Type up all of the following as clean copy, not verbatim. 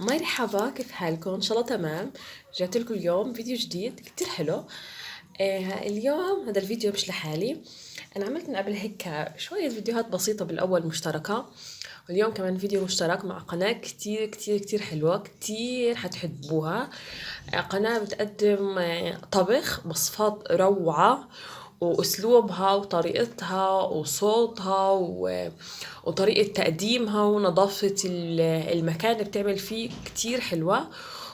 مرحبا، كيف حالكم؟ ان شاء الله تمام. جات لكم اليوم فيديو جديد كتير حلو. اليوم هذا الفيديو مش لحالي. انا عملت من قبل هيك شوية فيديوهات بسيطة بالاول مشتركة، واليوم كمان فيديو مشترك مع قناة كتير كتير كتير حلوة، كتير حتحبوها. قناة بتقدم طبخ وصفات روعة، وأسلوبها وطريقتها وصوتها وطريقة تقديمها ونظافة المكان اللي بتعمل فيه كتير حلوة.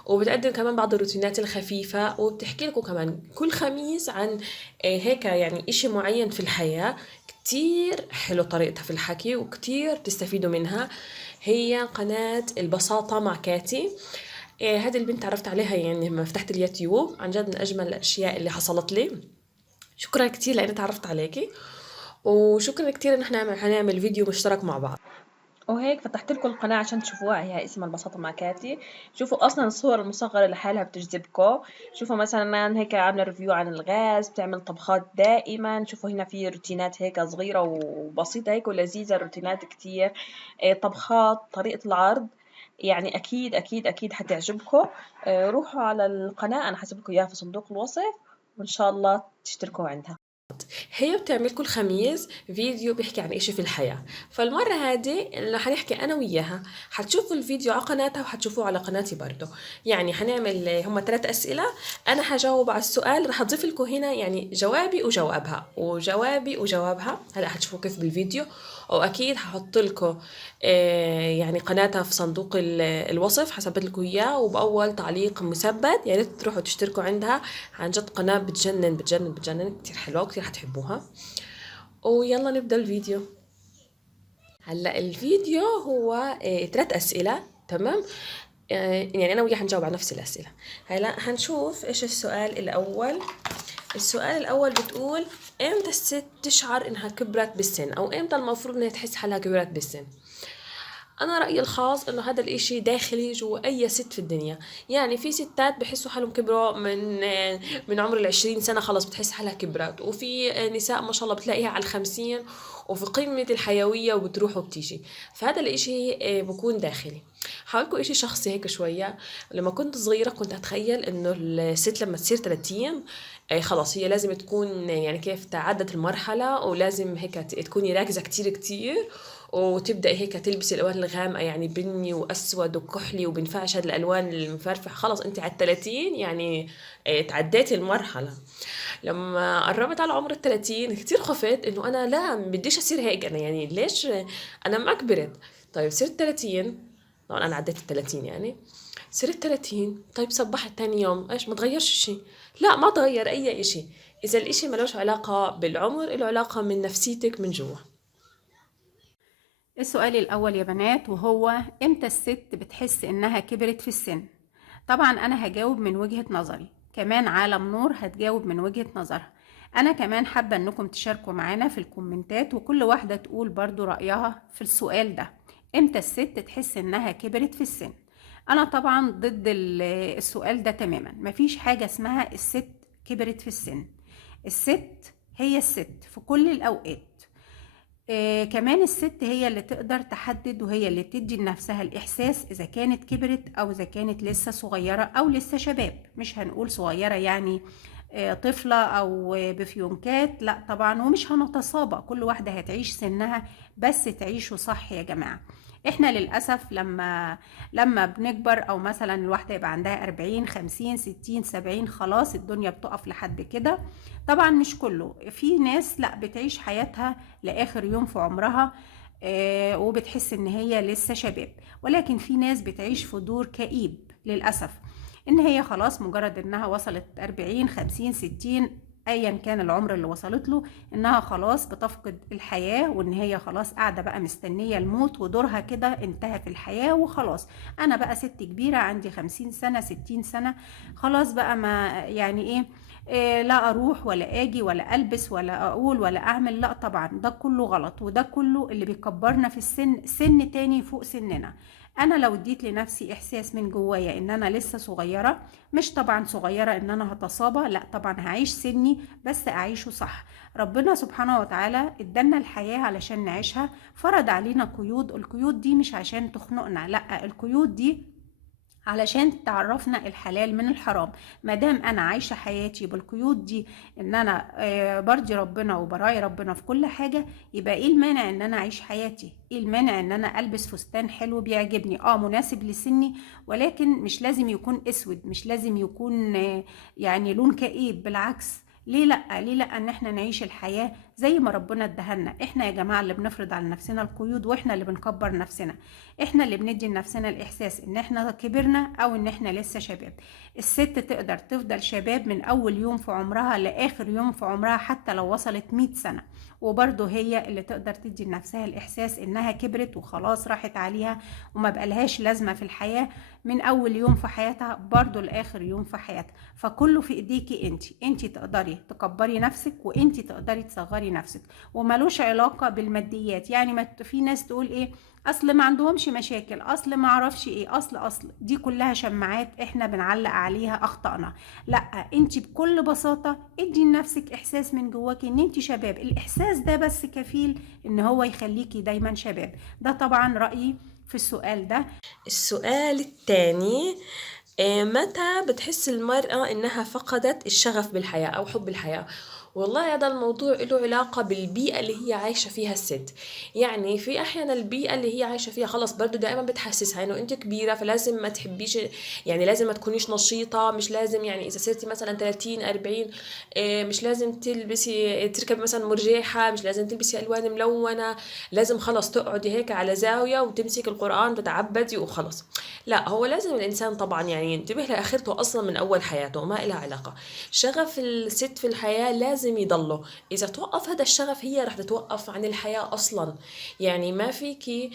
وبتقدم كمان بعض الروتينات الخفيفة، وبتحكي لكم كمان كل خميس عن هيك يعني إشي معين في الحياة. كتير حلو طريقتها في الحكي وكتير تستفيدوا منها. هي قناة البساطة مع كاتي. هذه البنت عرفت عليها يعني لما فتحت اليوتيوب، عن جد من أجمل الأشياء اللي حصلت لي. شكرا كتير لأني تعرفت عليكي، وشكرا كتير إن احنا هنعمل فيديو مشترك مع بعض. وهيك فتحت لكم القناة عشان تشوفوها، هي اسمها البساطة مع كاتي. شوفوا أصلا الصور المصغرة لحالها بتجذبكم. شوفوا مثلا هيك عاملة ريفيو عن الغاز، بتعمل طبخات دائما. شوفوا هنا في روتينات هيك صغيرة وبسيطة هيك ولذيذة، الروتينات كتير. طبخات، طريقة العرض، يعني أكيد أكيد أكيد حتعجبكم. روحوا على القناة، أنا حسيب إياها في صندوق الوصف، وإن شاء الله تشتركوا عندها. هي بتعمل كل خميس فيديو بيحكي عن إشي في الحياة. فالمرة هذه اللي حنحكي أنا وياها، حتشوفوا الفيديو على قناتها وحتشوفوه على قناتي برضه. يعني حنعمل هم 3 أسئلة، أنا حجاوب على السؤال، رح أضيف لكم هنا يعني جوابي وجوابها وجوابي وجوابها. هلا حتشوفوا كيف بالفيديو. واكيد هحط لكم يعني قناتها في صندوق الوصف، حسبت لكم اياه وباول تعليق مثبت. يا ريت تروحوا تشتركوا عندها، عن جد قناة بتجنن بتجنن بتجنن، كتير حلوة وكتير حتحبوها. ويلا نبدأ الفيديو. هلا الفيديو هو 3 أسئلة، تمام؟ يعني أنا وياه حنجاوب على نفس الأسئلة. هلا حنشوف إيش السؤال الأول. السؤال الأول بتقول: إمتى الست تشعر إنها كبرت بالسن، أو إمتى المفروض إنها تحس حالها كبرت بالسن؟ أنا رأيي الخاص إنه هذا الإشي داخلي جوا أي ست في الدنيا. يعني في ستات بحسوا حالهم كبروا من عمر ال20 سنة، خلص بتحس حالها كبرت. وفي نساء ما شاء الله بتلاقيها على ال50 وفي قمة الحيوية وبتروح وبتيجي. فهذا الإشي بكون داخلي. حاولكوا إشي شخصي هيك شوية. لما كنت صغيرة كنت أتخيل إنه الست لما تصير 30 خلاص هي لازم تكون يعني كيف تعدت المرحلة، ولازم هيك تكوني راكزة كتير كتير، وتبدأ هيك تلبسي الألوان الغامقة، يعني بني وأسود وكحلي وبنفعش هاد الألوان المفرفعة. خلاص أنت على 30 يعني تعديتي المرحلة. لما قربت على عمر ال30 كتير خفت إنه أنا لا بديش أصير هيك. أنا يعني ليش أنا ما كبرت؟ طيب صرت 30، طبعا أنا عديت ال30 يعني. صرت 30، طيب صبحت تاني يوم إيش؟ ما تغيرش شي؟ لا ما تغير أي إشي. إذا الإشي ملوش علاقة بالعمر، له علاقة من نفسيتك من جوا. السؤال الأول يا بنات، وهو إمتى الست بتحس إنها كبرت في السن؟ طبعا أنا هجاوب من وجهة نظري، كمان عالم نور هتجاوب من وجهة نظرها. أنا كمان حابة إنكم تشاركوا معانا في الكومنتات، وكل واحدة تقول برضو رأيها في السؤال ده. إمتى الست تحس إنها كبرت في السن؟ أنا طبعا ضد السؤال ده تماما. مفيش حاجة اسمها الست كبرت في السن. الست هي الست في كل الأوقات. كمان الست هي اللي تقدر تحدد، وهي اللي تدي لنفسها الإحساس إذا كانت كبرت أو إذا كانت لسه صغيرة أو لسه شباب. مش هنقول صغيرة يعني طفلة أو بفيونكات، لا طبعا. ومش هنتصابى، كل واحدة هتعيش سنها، بس تعيشه صح يا جماعة. احنا للأسف لما بنكبر، أو مثلا الواحدة يبقى عندها 40 50 60 70، خلاص الدنيا بتقف لحد كده. طبعا مش كله، في ناس لا بتعيش حياتها لآخر يوم في عمرها، وبتحس ان هي لسه شباب. ولكن في ناس بتعيش في دور كئيب للأسف، ان هي خلاص مجرد انها وصلت 40 50 60، ايا كان العمر اللي وصلت له، انها خلاص بتفقد الحياة، وان هي خلاص قاعدة بقى مستنية الموت، ودورها كده انتهى في الحياة وخلاص. انا بقى ست كبيرة عندي 50 سنة 60 سنة، خلاص بقى ما يعني ايه، لا اروح ولا اجي ولا البس ولا اقول ولا اعمل. لا طبعا ده كله غلط، وده كله اللي بيكبرنا في السن، سن تاني فوق سننا. انا لو اديت لنفسي احساس من جوايا ان انا لسه صغيرة، مش طبعا صغيرة ان انا هتصابى، لا طبعا هعيش سني بس اعيشه صح. ربنا سبحانه وتعالى ادالنا الحياة علشان نعيشها، فرض علينا قيود. القيود دي مش عشان تخنقنا، لا، القيود دي علشان تعرفنا الحلال من الحرام. مادام انا عايشه حياتي بالقيود دي، ان انا برضي ربنا وبراعي ربنا في كل حاجه، يبقى ايه المانع ان انا اعيش حياتي؟ ايه المانع ان انا البس فستان حلو بيعجبني مناسب لسني، ولكن مش لازم يكون اسود، مش لازم يكون يعني لون كئيب، بالعكس. ليه لا؟ ليه لا ان احنا نعيش الحياه زي ما ربنا ادهلنا؟ احنا يا جماعه اللي بنفرض على نفسنا القيود، واحنا اللي بنكبر نفسنا، احنا اللي بندي لنفسنا الاحساس ان احنا كبرنا او ان احنا لسه شباب. الست تقدر تفضل شباب من اول يوم في عمرها لاخر يوم في عمرها، حتى لو وصلت 100 سنه، وبرضه هي اللي تقدر تدي لنفسها الاحساس انها كبرت وخلاص راحت عليها وما بقالهاش لازمه في الحياه، من اول يوم في حياتها برضه لاخر يوم في حياتها. فكله في ايديكي انت تقدري تكبري نفسك، وانت تقدري تصغري نفسك، وملوش علاقه بالماديات. يعني ما في ناس تقول ايه، اصل ما عندهمش مشاكل، اصل ما اعرفش ايه، اصل دي كلها شماعات احنا بنعلق عليها اخطائنا. لا، انت بكل بساطه ادي لنفسك احساس من جواكي ان انت شباب. الاحساس ده بس كفيل ان هو يخليكي دايما شباب. ده طبعا رايي في السؤال ده. السؤال الثاني: متى بتحس المرأة إنها فقدت الشغف بالحياة أو حب الحياة؟ والله هذا الموضوع له علاقة بالبيئة اللي هي عايشة فيها الست. يعني في أحيانا البيئة اللي هي عايشة فيها خلص برضو دائما بتحسسها إنه أنت كبيرة، فلازم ما تحبيش، يعني لازم ما تكونيش نشيطة، مش لازم يعني إذا صرتي مثلا 30 40 مش لازم تلبسي تركبي مثلا مرجحة، مش لازم تلبسي ألوان ملونة، لازم خلص تقعدي هيك على زاوية وتمسك القرآن تتعبدي وخلص. لا، هو لازم الإنسان طبعا يعني ينتبه لآخرته أصلا من أول حياته، ما إلها علاقة. شغف الست في الحياة لازم يضله، إذا توقف هذا الشغف هي رح تتوقف عن الحياة أصلا. يعني ما فيكي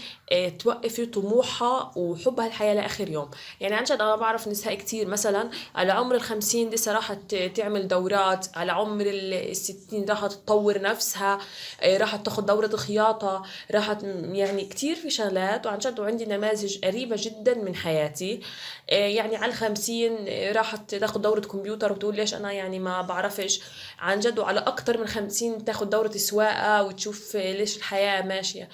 توقفي طموحها وحبها الحياة لآخر يوم. يعني عن جد أنا بعرف نساء كتير مثلا على عمر 50 لسه راحت تعمل دورات، على عمر 60 راحت تطور نفسها، راحت تاخد دورة خياطة، راحت يعني كتير في شغلات. وعن جد وعندي نماذج قريبة جدا من حياتي، يعني على 50 راحت تاخد دورة كمبيوتر وتقول ليش أنا يعني ما بعرفش. عن جد وعلى أكتر من 50 تاخد دورة سواقة وتشوف ليش الحياة ماشية.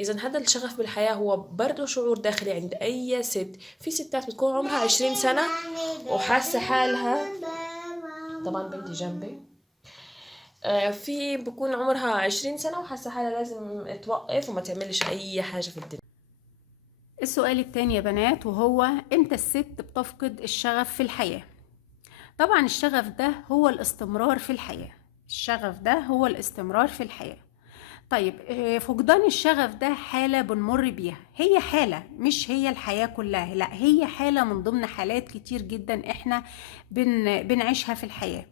إذا هذا الشغف بالحياة هو برضه شعور داخلي عند أي ست. في ستات بتكون عمرها 20 سنة وحاسة حالها، طبعا بنتي جنبي، في بكون عمرها 20 سنة وحاسة حالها لازم توقف وما تعملش أي حاجة في الدنيا. السؤال التاني يا بنات، وهو امتى الست بتفقد الشغف في الحياة؟ طبعا الشغف ده هو الاستمرار في الحياة. الشغف ده هو الاستمرار في الحياة. طيب، فقدان الشغف ده حالة بنمر بيها، هي حالة مش هي الحياة كلها، لا هي حالة من ضمن حالات كتير جدا احنا بنعيشها في الحياة.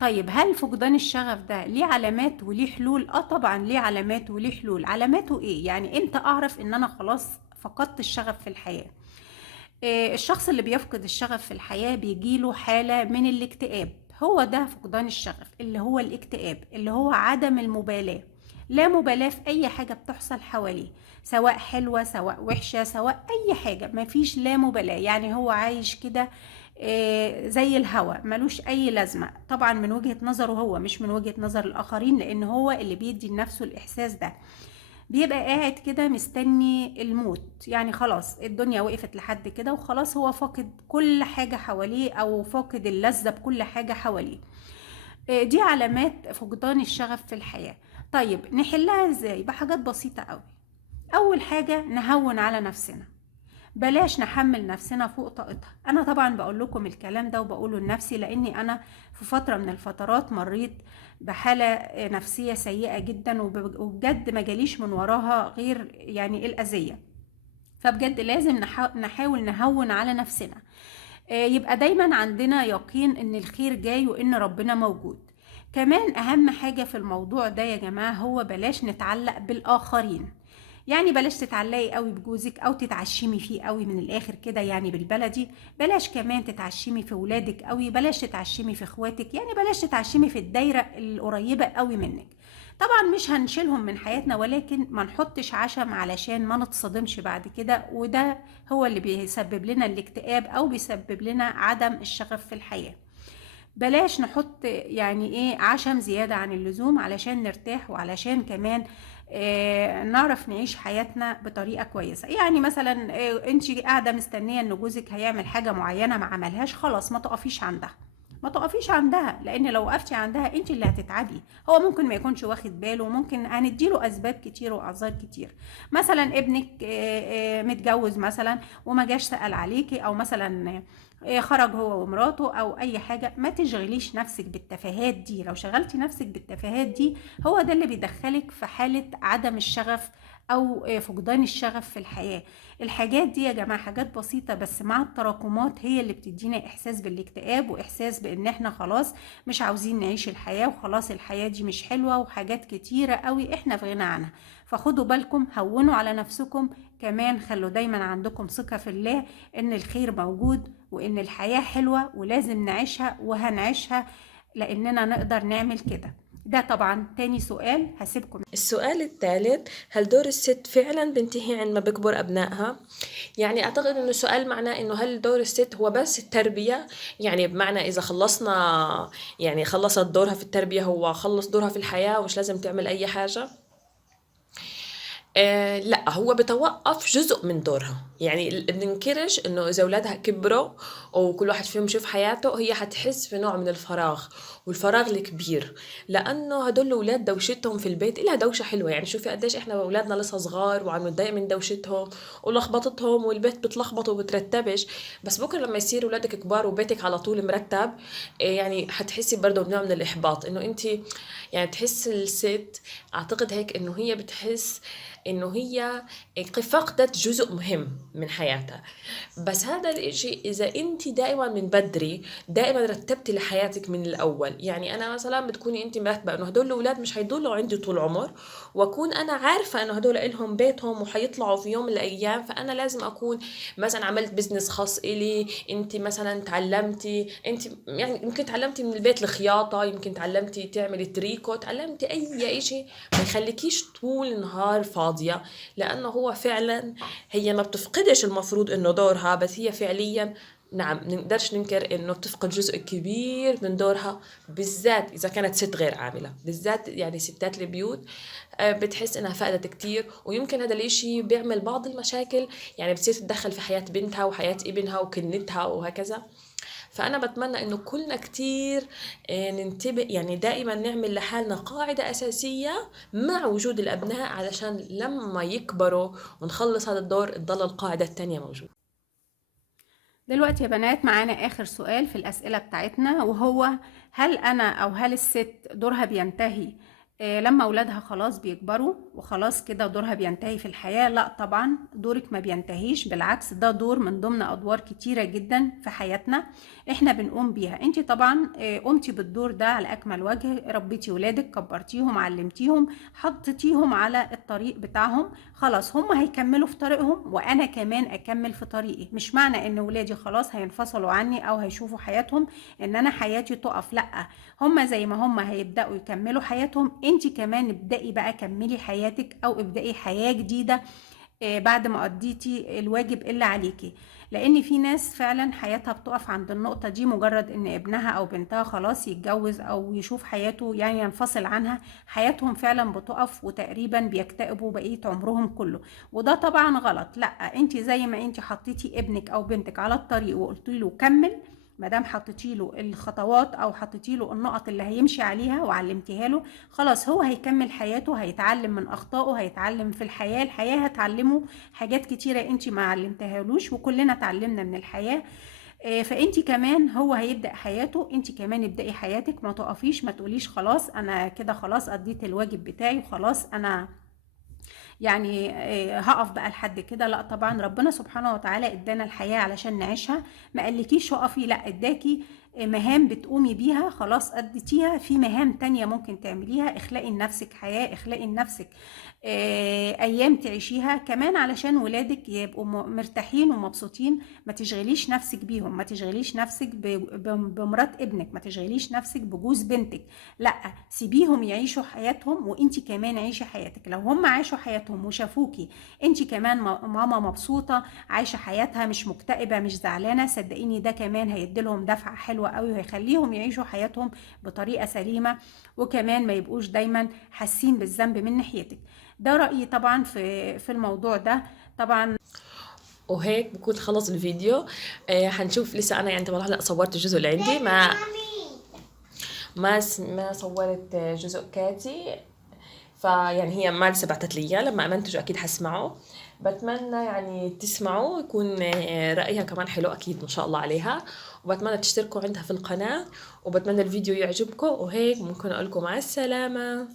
طيب، هل فقدان الشغف ده ليه علامات وليه حلول؟ طبعا ليه علامات وليه حلول. علاماته ايه؟ يعني امتى اعرف ان انا خلاص فقدت الشغف في الحياة؟ الشخص اللي بيفقد الشغف في الحياة بيجيله حالة من الاكتئاب. هو ده فقدان الشغف، اللي هو الاكتئاب، اللي هو عدم المبالاة، لا مبالاة في أي حاجة بتحصل حواليه، سواء حلوة سواء وحشة سواء أي حاجة، مفيش لا مبالاة. يعني هو عايش كده زي الهوا، ملوش أي لازمة. طبعا من وجهة نظره هو، مش من وجهة نظر الآخرين، لأن هو اللي بيدي لنفسه الإحساس ده. بيبقى قاعد كده مستني الموت، يعني خلاص الدنيا وقفت لحد كده وخلاص، هو فاقد كل حاجة حواليه أو فاقد اللذة بكل حاجة حواليه. دي علامات فقدان الشغف في الحياة. طيب نحلها ازاي؟ بحاجات بسيطة قوي. أول حاجة نهون على نفسنا، بلاش نحمل نفسنا فوق طاقتها. انا طبعا بقول لكم الكلام ده وبقوله لنفسي، لاني انا في فتره من الفترات مريت بحاله نفسيه سيئه جدا، وبجد ما جاليش من وراها غير يعني الاذيه. فبجد لازم نحاول نهون على نفسنا، يبقى دايما عندنا يقين ان الخير جاي وان ربنا موجود. كمان اهم حاجه في الموضوع ده يا جماعه هو بلاش نتعلق بالاخرين. يعني بلاش تتعلقي قوي بجوزك او تتعشمي فيه قوي، من الاخر كده يعني بالبلدي. بلاش كمان تتعشمي في ولادك قوي، بلاش تتعشمي في اخواتك، يعني بلاش تتعشمي في الدايره القريبه قوي منك. طبعا مش هنشيلهم من حياتنا، ولكن ما نحطش عشم علشان ما نتصدمش بعد كده، وده هو اللي بيسبب لنا الاكتئاب او بيسبب لنا عدم الشغف في الحياه. بلاش نحط يعني ايه عشم زيادة عن اللزوم علشان نرتاح، وعلشان كمان نعرف نعيش حياتنا بطريقة كويسة. يعني مثلا انت قاعدة مستنية ان جوزك هيعمل حاجة معينة ما عملهاش، خلاص ما تقفيش عندها، ما تقفيش عندها، لان لو وقفتي عندها انت اللي هتتعبي. هو ممكن ما يكونش واخد باله، ممكن هنديله اسباب كتير واعذار كتير. مثلا ابنك متجوز مثلا وما جاش سأل عليكي، او مثلا خرج هو ومراته او اي حاجة. ما تشغليش نفسك بالتفاهات دي، لو شغلتي نفسك بالتفاهات دي هو ده اللي بيدخلك في حالة عدم الشغف او فقدان الشغف في الحياة. الحاجات دي يا جماعة حاجات بسيطة، بس مع التراكمات هي اللي بتدينا احساس بالاكتئاب، واحساس بان احنا خلاص مش عاوزين نعيش الحياة، وخلاص الحياة دي مش حلوة، وحاجات كتيرة قوي احنا في غنى عنها. فخدوا بالكم، هونوا على نفسكم، كمان خلوا دايما عندكم ثقة في الله ان الخير موجود، وان الحياة حلوة ولازم نعيشها وهنعيشها، لاننا نقدر نعمل كده. ده طبعا تاني سؤال هسيبكم. السؤال الثالث: هل دور الست فعلا بينتهي عندما بكبر أبنائها؟ يعني أعتقد إنه السؤال معناه إنه هل دور الست هو بس التربية؟ يعني بمعنى إذا خلصنا، يعني خلصت دورها في التربية هو خلص دورها في الحياة ومش لازم تعمل أي حاجة؟ لا، هو بتوقف جزء من دورها. يعني بننكرش انه اذا اولادها كبروا وكل واحد فيهم شوف حياته، هي حتحس في نوع من الفراغ، والفراغ الكبير، لانه هدول الاولاد دوشتهم في البيت لها دوشه حلوه. يعني شوفي قديش احنا اولادنا لسه صغار وعم نتضايق من دوشتهم ولخبطتهم، والبيت بتلخبط وبترتبش. بس بكره لما يصير اولادك كبار وبيتك على طول مرتب، يعني حتحسي برضه بنوع من الاحباط، انه انت يعني تحس الست، اعتقد هيك، انه هي بتحس انه هي فقدت جزء مهم من حياتها. بس هذا الاشي اذا انت دائما من بدري دائما رتبتي لحياتك من الاول. يعني انا مثلا بتكوني انت مرتبه انه هدول الاولاد مش هيضلوا عندي طول عمر، واكون انا عارفه انه هدول لهم بيتهم وحيطلعوا في يوم من الايام، فانا لازم اكون مثلا عملت بزنس خاص الي. انت مثلا تعلمتي، انت يعني يمكن تعلمتي من البيت الخياطه، يمكن تعلمتي تعملي تريكو، تعلمتي اي اشي ما يخليكيش طول النهار فاضيه. لانه هو فعلا هي ما بتفقدش المفروض انه دورها، بس هي فعليا نعم نقدرش ننكر انه بتفقد جزء كبير من دورها، بالذات اذا كانت ست غير عاملة. بالذات يعني ستات البيوت بتحس انها فقدت كتير، ويمكن هذا الاشي بيعمل بعض المشاكل. يعني بتصير تتدخل في حياة بنتها وحياة ابنها وكنتها وهكذا. فأنا بتمنى إنه كلنا كتير ننتبه، يعني دائما نعمل لحالنا قاعدة أساسية مع وجود الأبناء، علشان لما يكبروا ونخلص هذا الدور تضل القاعدة التانية موجودة. دلوقتي يا بنات معانا آخر سؤال في الأسئلة بتاعتنا، وهو هل أنا أو هل الست دورها بينتهي لما أولادها خلاص بيكبروا وخلاص كده دورها بينتهي في الحياة؟ لا طبعا، دورك ما بينتهيش، بالعكس ده دور من ضمن أدوار كتيرة جدا في حياتنا احنا بنقوم بيها. انت طبعا قمتي بالدور ده على أكمل وجه، ربيتي ولادك، كبرتيهم، علمتيهم، حطيتيهم على الطريق بتاعهم، خلاص هم هيكملوا في طريقهم وانا كمان اكمل في طريقي. مش معنى ان ولادي خلاص هينفصلوا عني او هيشوفوا حياتهم ان انا حياتي تقف، لا، هم زي ما هم هيبداوا يكملوا حياتهم، انت كمان ابدأي بقى كملي حياتك او ابدأي حياة جديدة بعد ما قضيتي الواجب اللي عليكي. لان في ناس فعلا حياتها بتقف عند النقطة دي، مجرد ان ابنها او بنتها خلاص يتجوز او يشوف حياته يعني ينفصل عنها، حياتهم فعلا بتقف وتقريبا بيكتئبوا بقية عمرهم كله. وده طبعا غلط. لا، انت زي ما انت حطيتي ابنك او بنتك على الطريق وقلتي له كمل، مادام حطيتي له الخطوات او حطيتي له النقط اللي هيمشي عليها وعلمتيها له، خلاص هو هيكمل حياته، هيتعلم من اخطائه، هيتعلم في الحياه، الحياه هتعلمه حاجات كتيره انت ما علمتهالوش، وكلنا اتعلمنا من الحياه. فانت كمان هو هيبدا حياته، انت كمان ابداي حياتك، ما تقفيش، ما تقوليش خلاص انا كده خلاص قضيت الواجب بتاعي وخلاص انا يعني هقف بقى لحد كده. لا طبعا، ربنا سبحانه وتعالى ادانا الحياة علشان نعيشها، ما قالكيش وقفي، لا، اداكي مهام بتقومي بيها، خلاص اديتيها، في مهام تانية ممكن تعمليها، اخلقي لنفسك حياة، اخلقي لنفسك ايام تعيشيها كمان علشان ولادك يبقوا مرتاحين ومبسوطين. ما تشغليش نفسك بيهم، ما تشغليش نفسك بمرات ابنك، ما تشغليش نفسك بجوز بنتك، لا، سيبيهم يعيشوا حياتهم وانتي كمان عيشي حياتك. لو هم عاشوا حياتهم وشافوكي انتي كمان ماما مبسوطة عايشة حياتها، مش مكتئبة مش زعلانة، صدقيني ده كمان هيديلهم دفعة حلوة حلوة قوي، وهيخليهم يعيشوا حياتهم بطريقة سليمة، وكمان ما يبقوش دايما حاسين بالذنب من ناحيتك. ده رأيي طبعا في الموضوع ده طبعا. وهيك بكون خلص الفيديو. حنشوف لسه انا يعني طبعا هلا صورت الجزء اللي عندي، ما صورت جزء كاتي. فيعني هي ما لسه بعتت لي اياه، لما امنتج اكيد حسمعه. بتمنى يعني تسمعوا، يكون رأيها كمان حلو اكيد ما شاء الله عليها. وبتمنى تشتركوا عندها في القناة، وبتمنى الفيديو يعجبكم. وهيك ممكن اقول لكم مع السلامة.